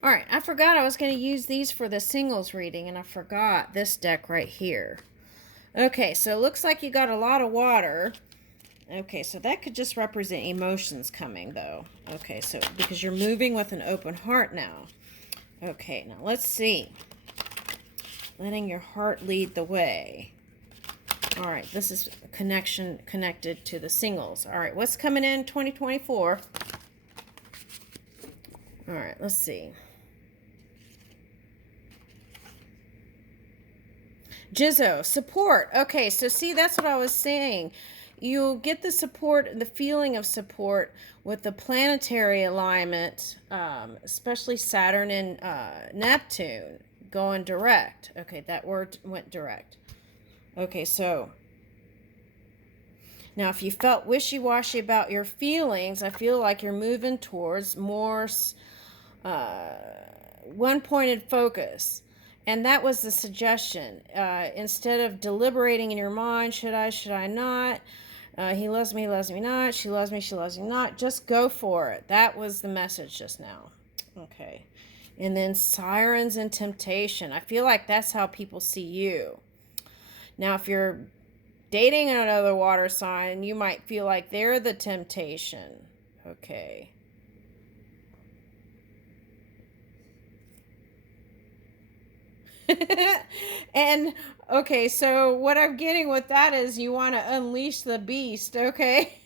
All right, I forgot I was going to use these for the singles reading, and I forgot this deck right here. Okay, so it looks like you got a lot of water. Okay, so that could just represent emotions coming, though. Okay, so because you're moving with an open heart now. Okay, now let's see. Letting your heart lead the way. All right, this is a connection connected to the singles. All right, what's coming in 2024? All right, let's see. Jizzo, support. Okay, so see, that's what I was saying. You'll get the support, the feeling of support with the planetary alignment, especially Saturn and Neptune going direct. Okay, that word went direct. Okay, so now if you felt wishy-washy about your feelings, I feel like you're moving towards more one-pointed focus. And that was the suggestion. Instead of deliberating in your mind, should I not? He loves me not. She loves me not. Just go for it. That was the message just now. Okay. And then sirens and temptation. I feel like that's how people see you. Now, if you're dating another water sign, you might feel like they're the temptation. Okay. And okay, so what I'm getting with that is you want to unleash the beast, okay?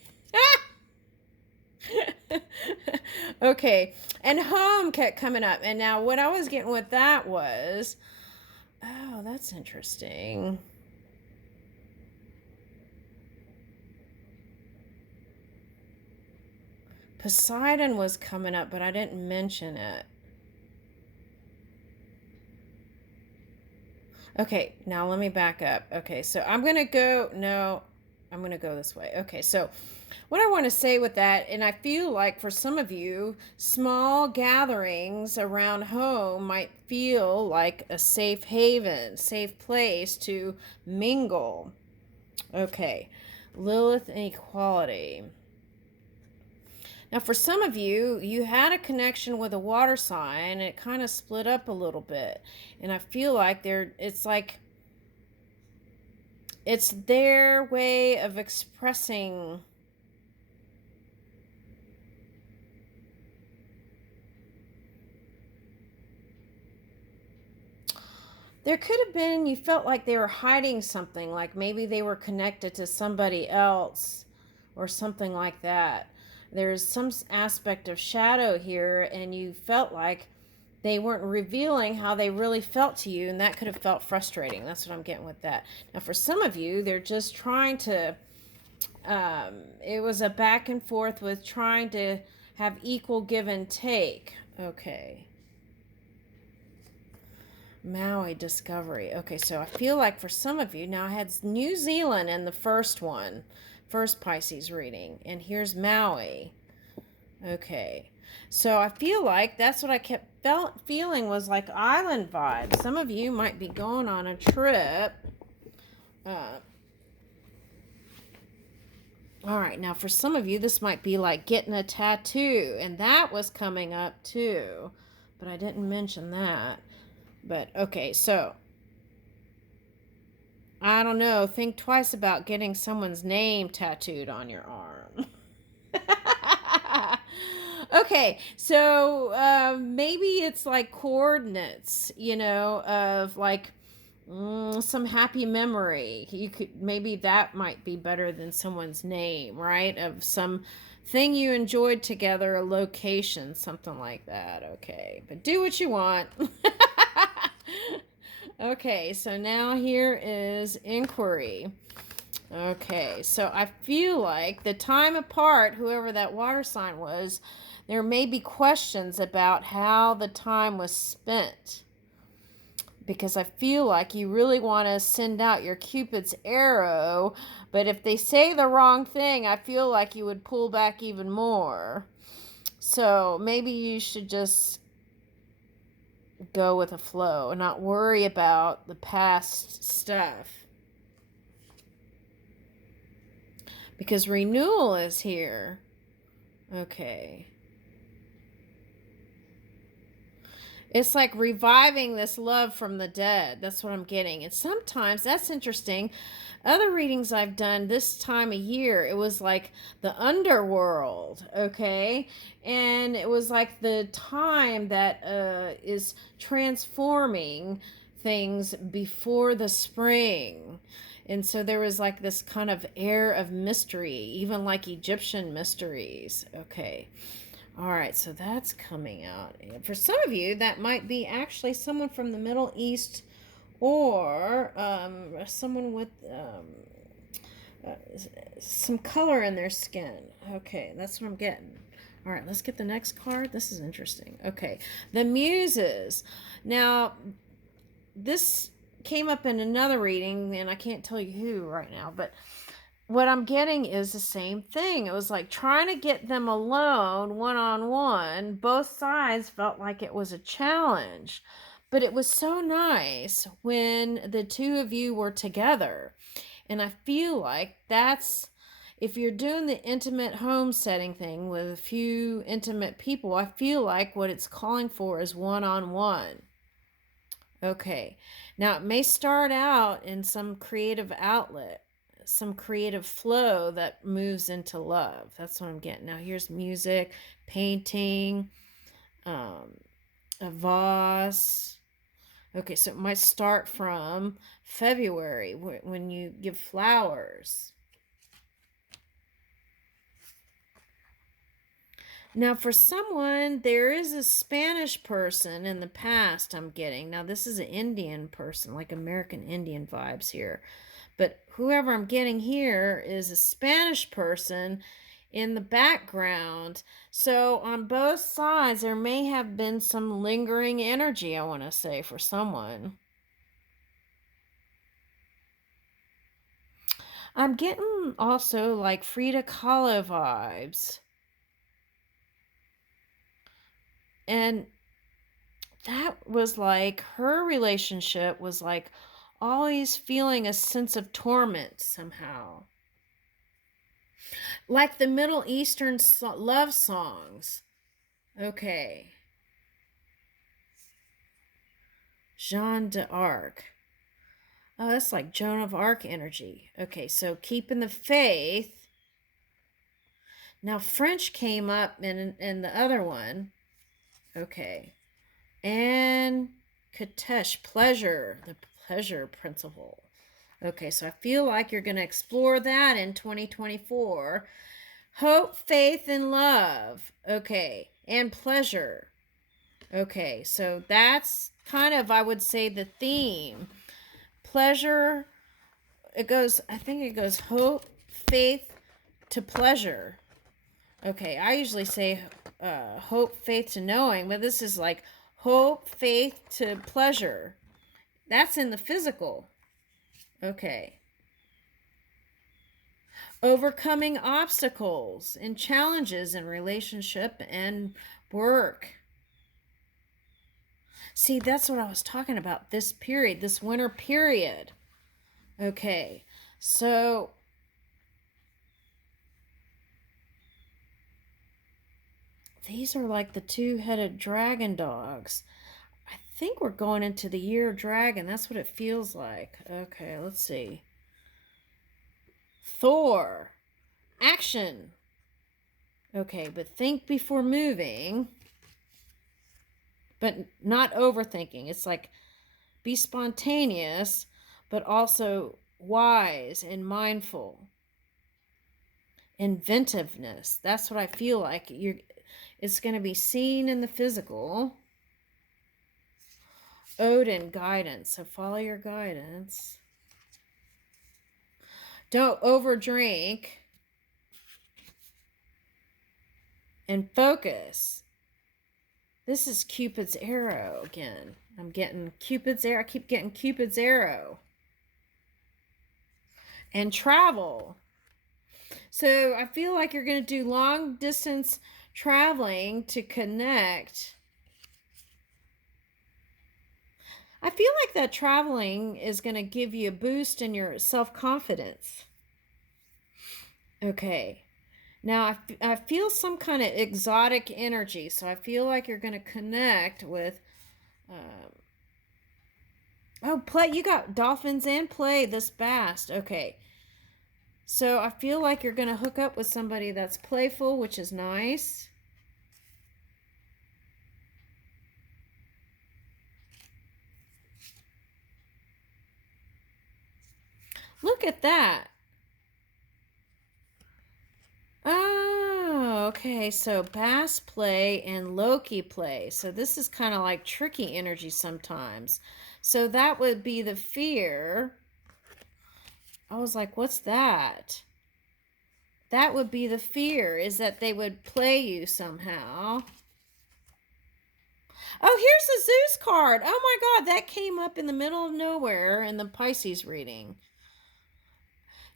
Okay, and home kept coming up. And now what I was getting with that was, oh, that's interesting. Poseidon was coming up, but I didn't mention it. Okay, now let me back up. Okay, so I'm going to go, no, I'm going to go this way. Okay, so what I want to say with that, and I feel like for some of you, small gatherings around home might feel like a safe haven, safe place to mingle. Okay, Lilith and equality. Now, for some of you, you had a connection with a water sign, and it kind of split up a little bit. And I feel like it's their way of expressing there could have been, you felt like they were hiding something, like maybe they were connected to somebody else or something like that. There's some aspect of shadow here, and you felt like they weren't revealing how they really felt to you, and that could have felt frustrating. That's what I'm getting with that. Now, for some of you, they're just trying to, it was a back and forth with trying to have equal give and take. Okay. Maui discovery. Okay, so I feel like for some of you, now I had New Zealand in the first one, first Pisces reading, and here's Maui. Okay, so I feel like that's what I kept feeling was like island vibes. Some of you might be going on a trip. All right, now for some of you, this might be like getting a tattoo, and that was coming up too, but I didn't mention that. But okay, so I don't know. Think twice about getting someone's name tattooed on your arm. Okay, so maybe it's like coordinates, of like some happy memory. You could maybe that might be better than someone's name, right? Of some thing you enjoyed together, a location, something like that. Okay, but do what you want. Okay, so now here is inquiry. Okay, so I feel like the time apart, whoever that water sign was, there may be questions about how the time was spent. Because I feel like you really want to send out your Cupid's arrow, but if they say the wrong thing, I feel like you would pull back even more. So maybe you should just go with the flow and not worry about the past stuff. Because renewal is here. Okay. It's like reviving this love from the dead. That's what I'm getting. And sometimes, that's interesting. Other readings I've done this time of year, it was like the underworld, okay? And it was like the time that is transforming things before the spring. And so there was like this kind of air of mystery, even like Egyptian mysteries, okay? All right, so that's coming out. For some of you, that might be actually someone from the Middle East, or someone with uh, some color in their skin. Okay, that's what I'm getting. All right, let's get the next card. This is interesting. Okay, the Muses. Now, this came up in another reading, and I can't tell you who right now, but what I'm getting is the same thing. It was like trying to get them alone, one on one. Both sides felt like it was a challenge, but it was so nice when the two of you were together. And I feel like that's, if you're doing the intimate home setting thing with a few intimate people, I feel like what it's calling for is one on one. Okay, now it may start out in some creative outlet, some creative flow that moves into love. That's what I'm getting. Now here's music, painting, a vase. Okay, so it might start from February when you give flowers. Now, for someone, there is a Spanish person in the past I'm getting. Now, this is an Indian person, like American Indian vibes here. But whoever I'm getting here is a Spanish person in the background. So, on both sides, there may have been some lingering energy, I want to say, for someone. I'm getting also like Frida Kahlo vibes. And that was like, her relationship was like always feeling a sense of torment somehow. Like the Middle Eastern love songs. Okay. Jeanne d'Arc. Oh, that's like Joan of Arc energy. Okay, so keeping the faith. Now French came up in the other one. Okay. And Katesh, pleasure, the pleasure principle. Okay, so I feel like you're going to explore that in 2024. Hope, faith, and love. Okay, and pleasure. Okay, so that's kind of, I would say, the theme. Pleasure, it goes, I think it goes hope, faith to pleasure. Okay, I usually say hope, faith to knowing, but this is like hope, faith to pleasure. That's in the physical. Okay. Overcoming obstacles and challenges in relationship and work. See, that's what I was talking about, this period, this winter period. Okay, so these are like the two-headed dragon dogs. I think we're going into the year of dragon. That's what it feels like. Okay, let's see. Thor. Action. Okay, but think before moving. But not overthinking. It's like be spontaneous, but also wise and mindful. Inventiveness. That's what I feel like. It's going to be seen in the physical. Odin, guidance. So follow your guidance. Don't overdrink. And focus. This is Cupid's arrow again. I'm getting Cupid's arrow. I keep getting Cupid's arrow. And travel. So I feel like you're going to do long distance traveling to connect. I feel like that traveling is going to give you a boost in your self-confidence. Okay. Now, I feel some kind of exotic energy. So I feel like you're going to connect with Oh, play. You got dolphins and play this fast. Okay. So I feel like you're going to hook up with somebody that's playful, which is nice. Look at that. Oh, okay. So Bass play and Loki play. So this is kind of like tricky energy sometimes. So that would be the fear. I was like, what's that? That would be the fear, is that they would play you somehow. Oh, here's a Zeus card. Oh my God, that came up in the middle of nowhere in the Pisces reading.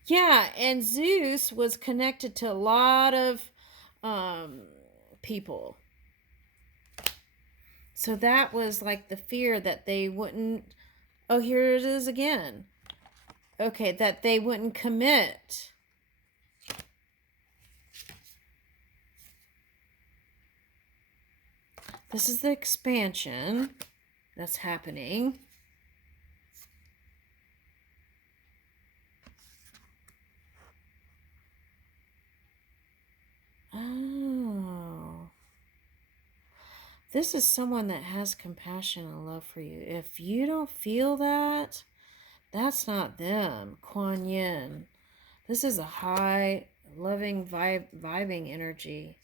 Yeah, and Zeus was connected to a lot of people. So that was like the fear that they wouldn't. Oh, here it is again. Okay, that they wouldn't commit. This is the expansion that's happening. Oh. This is someone that has compassion and love for you. If you don't feel that, that's not them. Kuan Yin. This is a high, loving, vibing energy.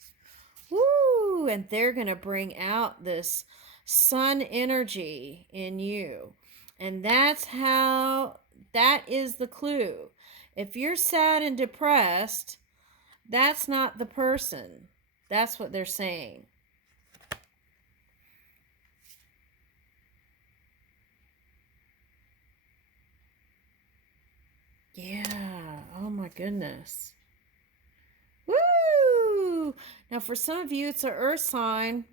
Woo! And they're going to bring out this sun energy in you. And that's how, that is the clue. If you're sad and depressed, that's not the person. That's what they're saying. Yeah. Oh my goodness. Woo! Now, for some of you, it's an earth sign.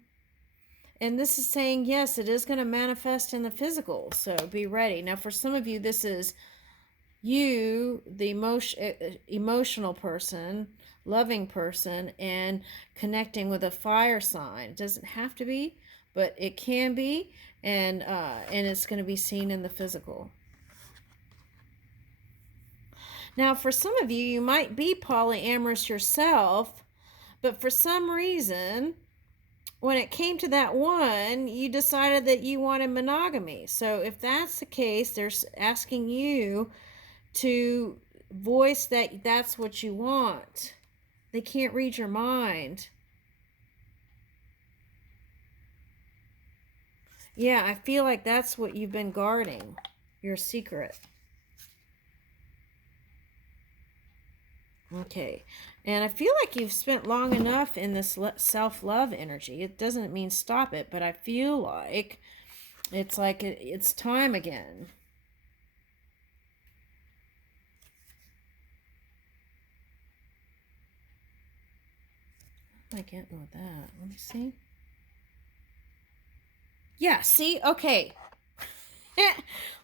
And this is saying, yes, it is going to manifest in the physical. So be ready. Now, for some of you, this is you, the emotional person, loving person, and connecting with a fire sign. It doesn't have to be, but it can be. And it's going to be seen in the physical. Now, for some of you, you might be polyamorous yourself, but for some reason, when it came to that one, you decided that you wanted monogamy. So if that's the case, they're asking you to voice that that's what you want. They can't read your mind. Yeah, I feel like that's what you've been guarding, your secret. Okay, and I feel like you've spent long enough in this self-love energy. It doesn't mean stop it, but I feel like it's time again. What am I getting with that? Let me see. Yeah, see? Okay.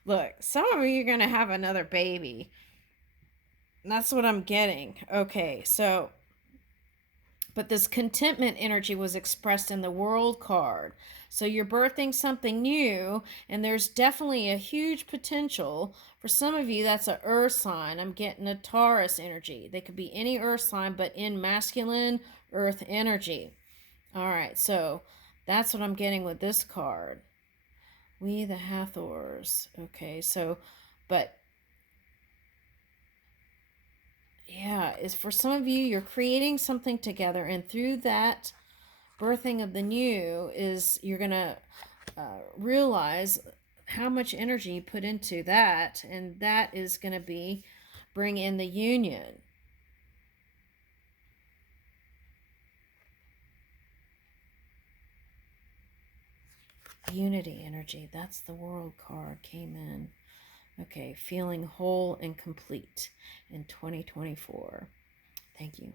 Look, some of you are going to have another baby. That's what I'm getting. Okay, so, but this contentment energy was expressed in the world card. So you're birthing something new, and there's definitely a huge potential. For some of you, that's an earth sign. I'm getting a Taurus energy. They could be any earth sign, but in masculine earth energy. All right, so that's what I'm getting with this card. We the Hathors. Okay, so, but yeah, is for some of you, you're creating something together, and through that birthing of the new is you're going to realize how much energy you put into that, and that is going to be bring in the union. Unity energy, that's the world card came in. Okay, feeling whole and complete in 2024. Thank you.